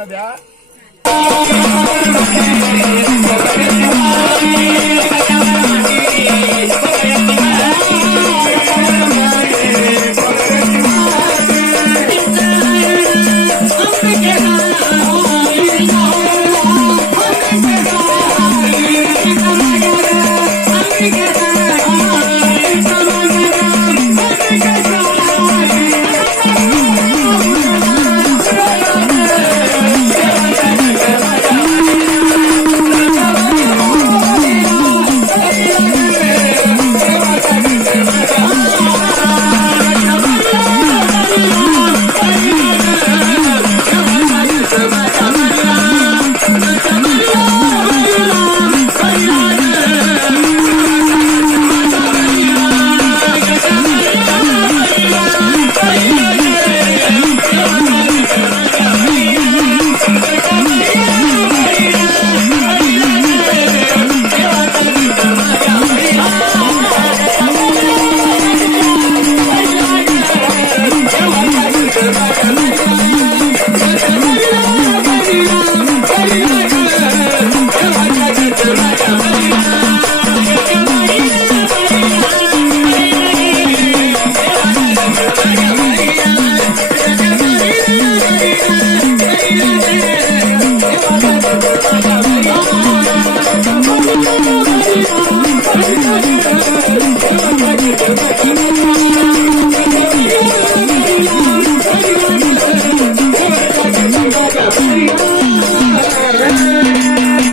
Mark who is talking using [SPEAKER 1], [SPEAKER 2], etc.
[SPEAKER 1] ಅನ್ನೋದ್ಯಾ
[SPEAKER 2] Thank you.